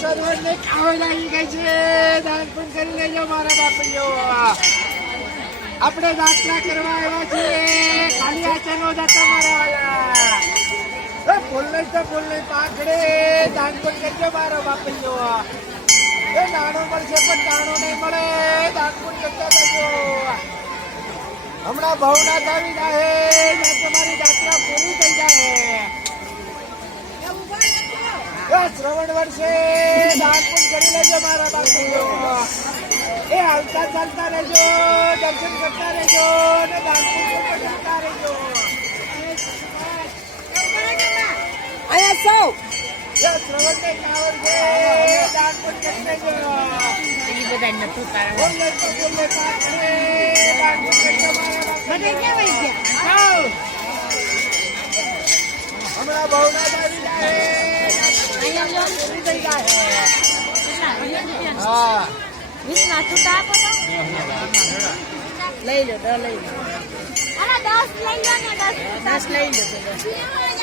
સર્વરને ખાવા લાગી ગઈ છે. દાન પણ કરી લેજો મારા બાપીઓ. આપણે દાખલા કરવા આવ્યા છીએ. ખાલી આચરનો દાતા મારા વાળા. ફૂલ નહીં પાખડે દાન પણ કરજો મારા બાપીઓ. એ નાણો મળશે પણ નાણો નહીં મળે. દાન પણ કરતા જજો. હમણાં ભવનાથ આવી જાય તમારી જાત્રા પૂરી થઈ જાય. શ્રવણ વર્ષે દાન પણ કરી લેજો મારા બાપીઓ. એ હાલતા ચાલતા રહેજો, દર્શન કરતા રહેજો અને દાન પણ કરતા રહેજો. અહીંયા સૌ શ્રવણ ને કાવડ છે. દાન પણ કરી લેજો. બધા નતું તારા દાન પણ કરજો મારા બધા ક્યાં વહી ગયા? બાપીઓ. હમણાં ભવનાથ આવી જાય. પૂરી થઈ જાય. હા વીસના છૂટા આપો તો લઈ લો 10 લઈ લો. 10 લઈ લો ને 10 લઈ લો.